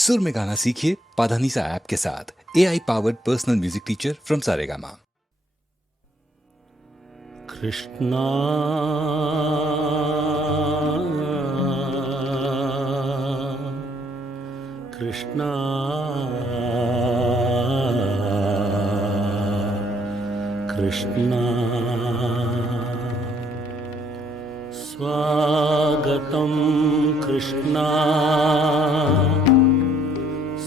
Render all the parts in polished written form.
सुर में गाना सीखिए पाधानीसा ऐप के साथ। AI powered personal music teacher from Saregama. Krishna Krishna Krishna स्वागतं कृष्णा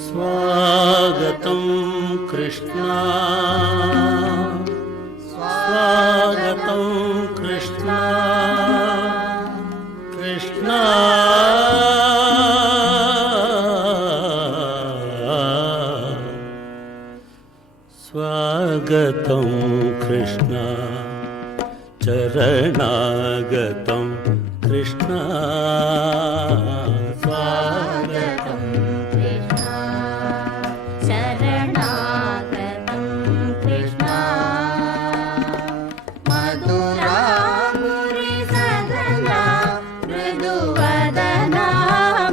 स्वागतं कृष्णा स्वागतं कृष्णा कृष्णा स्वागतं कृष्णा चरणागतं कृष्णा स्वागतं कृष्णा शरणागतं कृष्णा मधुरापुरी सदना मृदुवदना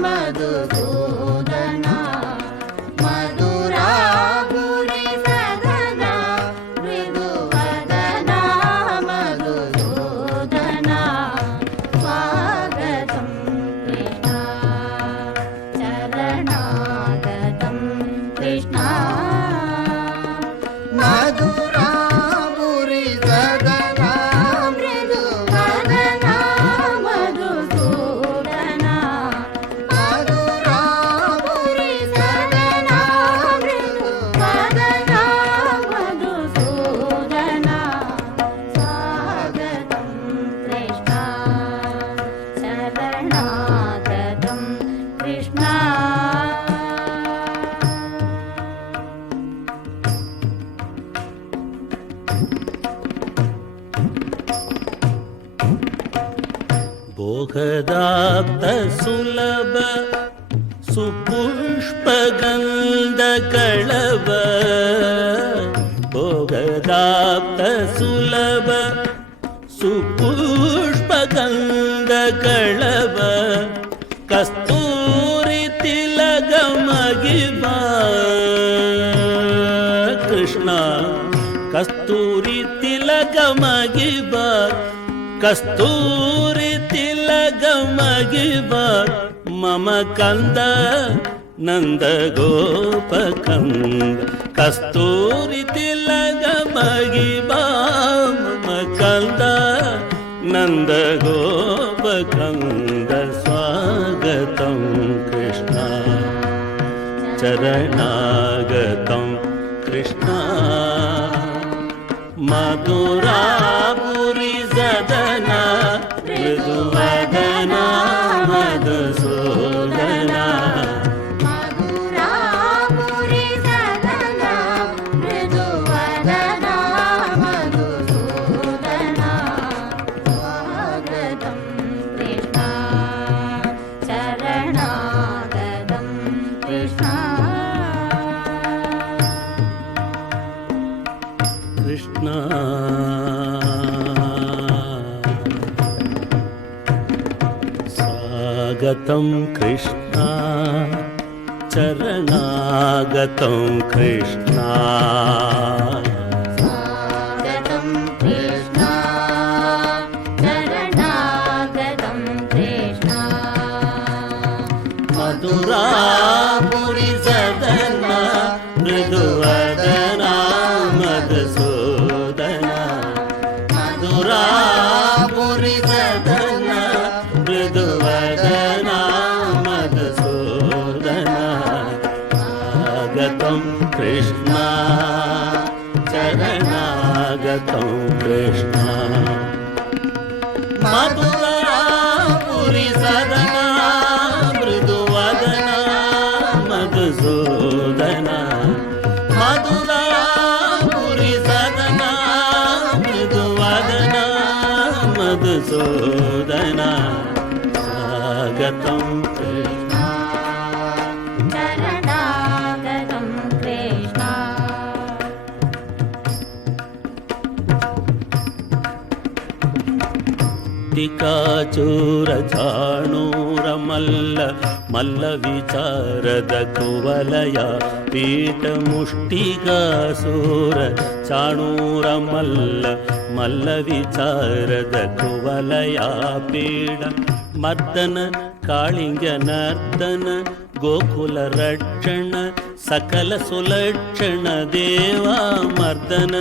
मधुसूदना मधुरापुरी सदना मृदुवदना मधुसूदना स्वागतं कृष्णा शरणागतं कृष्णा मधुरापुरी सदना मृदुवदना मधुसूदना मधुरापुरी सदना मृदुवदना मधुसूदना स्वागतं कृष्णा शरणागतं कृष्णा भोगदाप्त सुलभ सुपुष्पगन्धकळव भोगदाप्त सुलभ सुपुष्पगन्धकळव कस्तूरि तिलगमगिबा कृष्ण कस्तूरि तिलगमगिबा कस्तूरि तिलगमगिब मम कंद नंद गोपकंद कस्तूरि तिलगमगिब मम कंद नंद गोपकंद स्वागतं कृष्णा चरणागतं कृष्णा मधुरापुरी सदना मृदुवदना मधुसूदना मधुरापुरी सदना मृदुवदना मधुसूदना स्वागतं कृष्णा शरणागतं कृष्णा कृष्णा स्वागतं कृष्णा चरणागतं कृष्णा स्वागतं कृष्णा शरणागतं कृष्णा मधुरापुरी सदना मृदुवदना मधुसूदना मधुरापुरी सदना मृदुवदना मधुसूदना स्वागतं कृष्णा चरणागतं कृष्णा मधुरापुरी सदना मृदुवदना मधुसूदना मधुरापुरी सदना मृदुवदना मधुसूदना स्वागतं कृष्णा शरणागतं कृष्णा टिकाचूर चाणूर मल्ल ಮಲ್ಲ ವಿಚಾರದ ಕುವಲಯ ಪೀಠ ಮುಷ್ಟಿಗಾಸೂರ ಚಾಣೂರ ಮಲ್ಲ ವಿಚಾರದ ಕುವಲಯ ಪೀಠ ಮರ್ದನ ಕಾಳಿಂಗ ನರ್ದನ ಗೋಕುಲ ರಕ್ಷಣ ಸಕಲ ಸುಲಕ್ಷಣ ದೇವ ಮರ್ದನ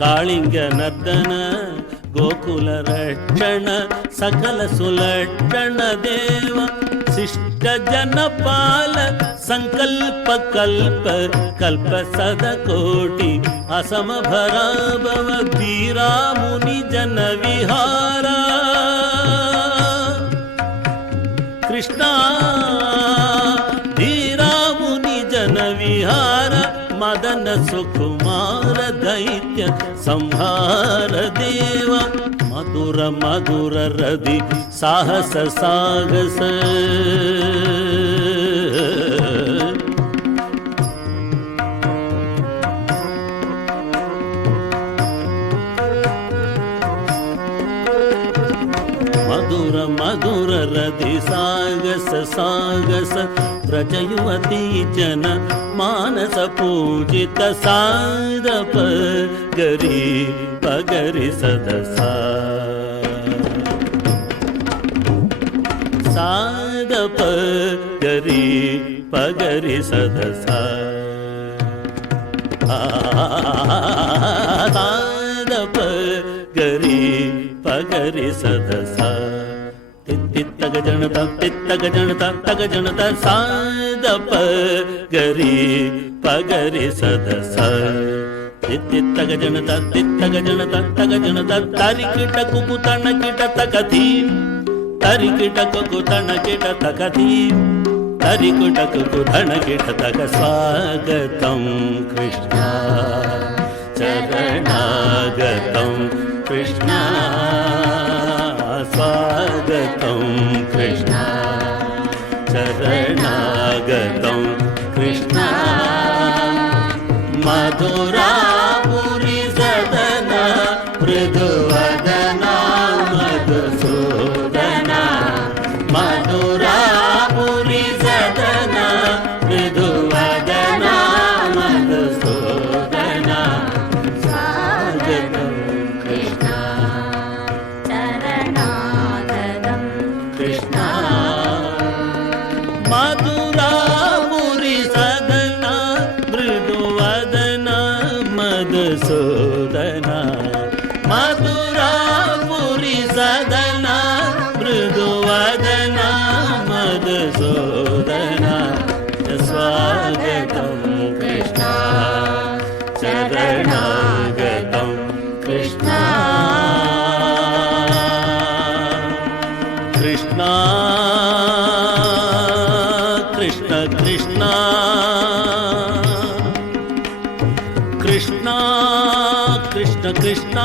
ಕಾಳಿಂಗ ನರ್ದನ ಗೋಕುಲ ರಕ್ಷಣ ಸಕಲ ಸುಲಕ್ಷಣ ದೇವ ಶಿಷ್ಟ ಜನಪಾಲ ಸಂಕಲ್ಪ ಕಲ್ಪ ಕಲ್ಪ ಸದ ಕೋಟಿ ಅಸಮ ಭರಾಭವ ಧೀರಾ ಮುನಿ ಜನ ವಿಹಾರ ಕೃಷ್ಣ ಧೀರಾ ಮುನಿ ಜನ ವಿಹಾರ ಮದನ ಸುಕುಮಾರ ದೈತ್ಯ ಸಂಹಾರ ದೇವ ಮಧುರ ಮಧುರ ರದಿ ಸಾಹಸ ಸಾಗಸ ಮಧುರ ಮಧುರ ರದಿ ಸಾಗಸ ಸಾಗಸ ವ್ರಜಯುವತಿ ಜನ ಮಾನಸ ಪೂಜಿತ ಸಾದಪ ಗರಿ ಪಗರಿ ಸದಸ ಸಾದಪ ಗರಿ ಪಗರಿ ಸದಸ ಸಾದಪ ಗರಿ ಪಗರಿ ಸದಸ ತಿತ್ತಗ ಜನತ ತಗ ಜನತ ಸಾದಪ ಗರಿ ಪಗರಿ ಸದಸ ತಿತ್ತಗ ಜನತ ತಗ ಜನತ ತರಿಕಿಟ ಕುಕುತಣ ಕಿಟ ತಕತಿ ತರಿಕಿಟ ಕುಕುತಣ ಕಿಟ ತಕತಿ ತರಿಕಿಟ ಕುಕುತಣ ಕಿಟ ತಕ ಸ್ವಾಗತಂ ಕೃಷ್ಣ ಚರಣಾಗತಂ ಕೃಷ್ಣ ಸ್ವಾಗತಂ ಕೃಷ್ಣ ಚರಣಾಗತಂ ಕೃಷ್ಣ ಮಧುರಾಪುರಿ ಸದನ ಮೃದುವದನ ಮಧುಸೂದನ ಮಧುರಾಪುರಿ ಸದನ ಮೃದುವದನ ಮಧುಸೂದನ ಸ್ವಾಗತಂ ಕೃಷ್ಣ ಚರಣಾಗತಂ ಕೃಷ್ಣ ಮಧುರಾಪುರಿ ಸದನ ಮೃದುವದನ ಮಧುಸೂದನ ಮಧುರಾಪುರಿ ಸದನ ಮೃದುವದನ ಮಧುಸೂದನ ಸ್ವಾಗತಂ ಕೃಷ್ಣ ಚರಣಾಗತಂ ಕೃಷ್ಣ ಕೃಷ್ಣ ಕೃಷ್ಣ ಕೃಷ್ಣ ಕೃಷ್ಣ ಕೃಷ್ಣ ಕೃಷ್ಣ